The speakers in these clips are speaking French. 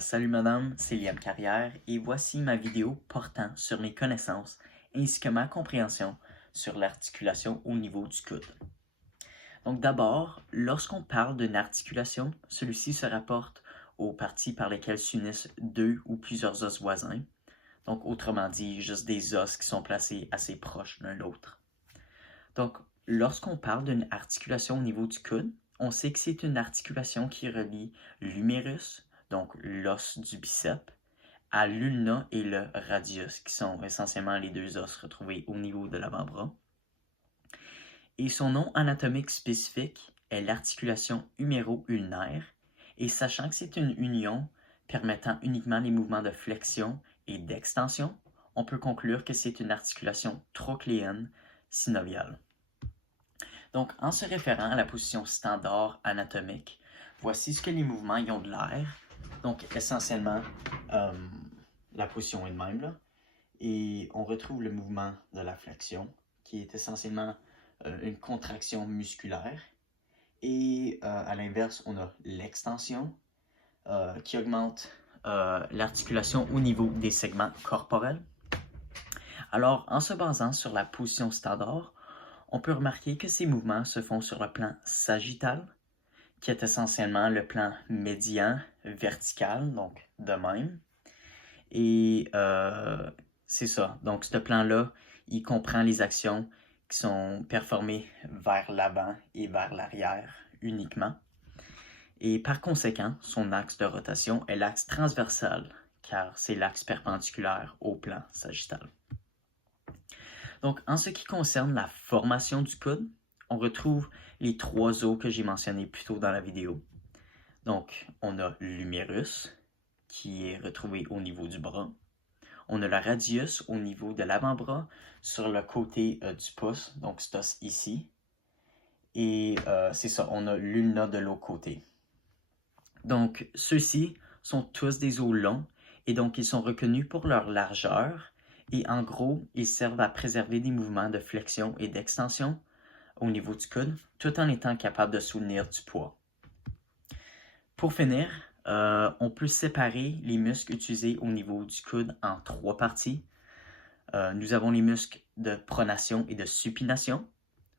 Salut madame, c'est Liam Carrière et voici ma vidéo portant sur mes connaissances ainsi que ma compréhension sur l'articulation au niveau du coude. Donc d'abord, lorsqu'on parle d'une articulation, celui-ci se rapporte aux parties par lesquelles s'unissent deux ou plusieurs os voisins. Donc autrement dit, juste des os qui sont placés assez proches l'un de l'autre. Donc lorsqu'on parle d'une articulation au niveau du coude, on sait que c'est une articulation qui relie l'humérus, donc l'os du biceps, à l'ulna et le radius, qui sont essentiellement les deux os retrouvés au niveau de l'avant-bras. Et son nom anatomique spécifique est l'articulation huméro-ulnaire, et sachant que c'est une union permettant uniquement les mouvements de flexion et d'extension, on peut conclure que c'est une articulation trochléenne synoviale. Donc, en se référant à la position standard anatomique, voici ce que les mouvements y ont de l'air. Donc, essentiellement, la position est de même, là. Et on retrouve le mouvement de la flexion, qui est essentiellement une contraction musculaire. Et à l'inverse, on a l'extension, qui augmente l'articulation au niveau des segments corporels. Alors, en se basant sur la position standard, on peut remarquer que ces mouvements se font sur le plan sagittal, qui est essentiellement le plan médian vertical, donc de même. Et c'est ça. Donc, ce plan-là, il comprend les actions qui sont performées vers l'avant et vers l'arrière uniquement. Et par conséquent, son axe de rotation est l'axe transversal, car c'est l'axe perpendiculaire au plan sagittal. Donc, en ce qui concerne la formation du coude, on retrouve les trois os que j'ai mentionnés plus tôt dans la vidéo. Donc, on a l'humérus, qui est retrouvé au niveau du bras. On a le radius au niveau de l'avant-bras, sur le côté du pouce, donc cet os ici. Et c'est ça, on a l'ulna de l'autre côté. Donc, ceux-ci sont tous des os longs, et donc ils sont reconnus pour leur largeur. Et en gros, ils servent à préserver des mouvements de flexion et d'extension au niveau du coude, tout en étant capable de soutenir du poids. Pour finir, on peut séparer les muscles utilisés au niveau du coude en trois parties. Nous avons les muscles de pronation et de supination.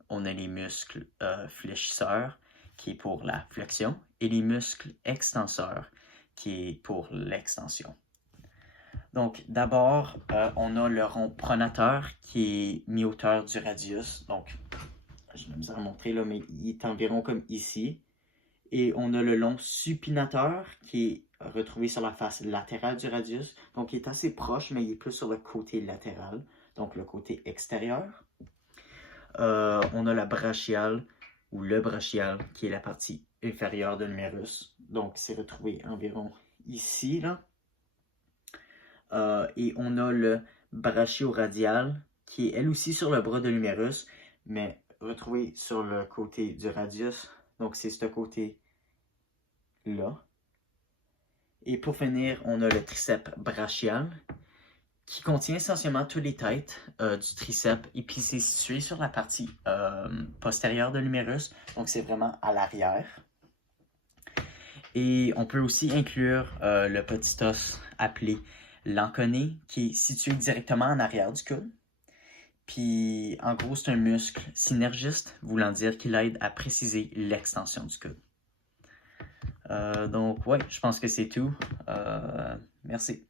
On a les muscles fléchisseurs, qui est pour la flexion, et les muscles extenseurs, qui est pour l'extension. Donc, d'abord, on a le rond pronateur qui est mi-hauteur du radius. Donc, je vais vous montrer là, mais il est environ comme ici. Et on a le long supinateur qui est retrouvé sur la face latérale du radius. Donc, il est assez proche, mais il est plus sur le côté latéral, donc le côté extérieur. On a la brachiale ou le brachial qui est la partie inférieure de l'humérus. Donc, c'est retrouvé environ ici, là. Et on a le brachioradial qui est elle aussi sur le bras de l'humérus, mais retrouvé sur le côté du radius. Donc c'est ce côté-là. Et pour finir, on a le triceps brachial qui contient essentiellement toutes les têtes du triceps. Et puis c'est situé sur la partie postérieure de l'humérus. Donc c'est vraiment à l'arrière. Et on peut aussi inclure le petit os appelé l'enconé, qui est situé directement en arrière du coude. Puis, en gros, c'est un muscle synergiste, voulant dire qu'il aide à préciser l'extension du coude. Donc, ouais, je pense que c'est tout. Merci.